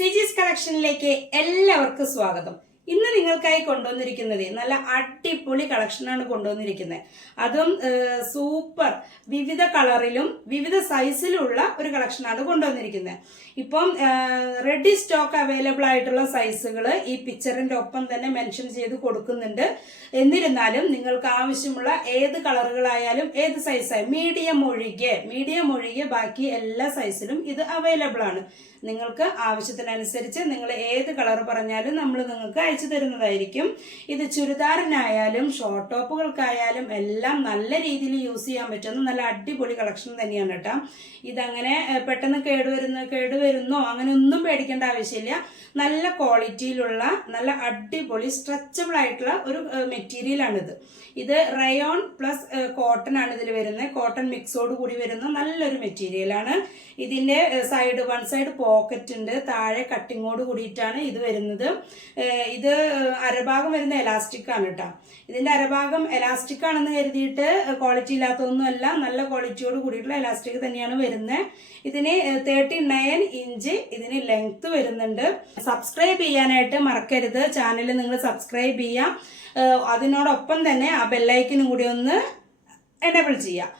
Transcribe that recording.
സിജീസ് കളക്ഷനിലേക്ക് എല്ലാവർക്കും സ്വാഗതം. ഇന്ന് നിങ്ങൾക്കായി കൊണ്ടുവന്നിരിക്കുന്നത് നല്ല അടിപൊളി കളക്ഷനാണ് കൊണ്ടുവന്നിരിക്കുന്നത്. അതും സൂപ്പർ വിവിധ കളറിലും വിവിധ സൈസിലുള്ള ഒരു കളക്ഷനാണ് കൊണ്ടുവന്നിരിക്കുന്നത്. ഇപ്പം റെഡി സ്റ്റോക്ക് അവൈലബിൾ ആയിട്ടുള്ള സൈസുകൾ ഈ പിക്ചറിന്റെ ഒപ്പം തന്നെ മെൻഷൻ ചെയ്ത് കൊടുക്കുന്നുണ്ട്. എന്നിരുന്നാലും നിങ്ങൾക്ക് ആവശ്യമുള്ള ഏത് കളറുകളായാലും ഏത് സൈസായി മീഡിയം ഒഴികെ ബാക്കി എല്ലാ സൈസിലും ഇത് അവൈലബിൾ ആണ്. നിങ്ങൾക്ക് ആവശ്യത്തിനനുസരിച്ച് നിങ്ങൾ ഏത് കളർ പറഞ്ഞാലും നമ്മൾ നിങ്ങൾക്ക് അയച്ചു തരുന്നതായിരിക്കും. ഇത് ചുരിദാറിനായാലും ഷോർട്ട് ടോപ്പുകൾക്കായാലും എല്ലാം നല്ല രീതിയിൽ യൂസ് ചെയ്യാൻ പറ്റുന്ന നല്ല അടിപൊളി കളക്ഷൻ തന്നെയാണ് കേട്ടോ. ഇതങ്ങനെ പെട്ടെന്ന് കേടുവരുന്നോ അങ്ങനെ ഒന്നും പേടിക്കേണ്ട ആവശ്യമില്ല. നല്ല ക്വാളിറ്റിയിലുള്ള നല്ല അടിപൊളി സ്ട്രെച്ചബിൾ ആയിട്ടുള്ള ഒരു മെറ്റീരിയലാണിത്. ഇത് റയോൺ പ്ലസ് കോട്ടൺ ആണ് ഇതിൽ വരുന്നത്. കോട്ടൺ മിക്സോട് കൂടി വരുന്ന നല്ലൊരു മെറ്റീരിയലാണ്. ഇതിന്റെ വൺ സൈഡ് പോക്കറ്റ് ഉണ്ട്, താഴെ കട്ടിങ്ങോട് കൂടിയിട്ടാണ് ഇത് വരുന്നത്. ഇത് അരഭാഗം വരുന്ന എലാസ്റ്റിക് ആണ് കേട്ടോ. ഇതിന്റെ അരഭാഗം എലാസ്റ്റിക് ആണെന്ന് കരുതിയിട്ട് ക്വാളിറ്റി ഇല്ലാത്തതൊന്നുമല്ല, നല്ല ക്വാളിറ്റിയോട് കൂടിയിട്ടുള്ള എലാസ്റ്റിക് തന്നെയാണ് വരുന്നത്. ഇതിന് 39 ഇഞ്ച് ഇതിന് ലെങ്ത് വരുന്നുണ്ട്. സബ്സ്ക്രൈബ് ചെയ്യാനായിട്ട് മറക്കരുത്. ചാനൽ നിങ്ങൾ സബ്സ്ക്രൈബ് ചെയ്യാം. അതിനോടൊപ്പം തന്നെ ആ ബെല്ലൈക്കനും കൂടി ഒന്ന് എനേബിൾ ചെയ്യാം.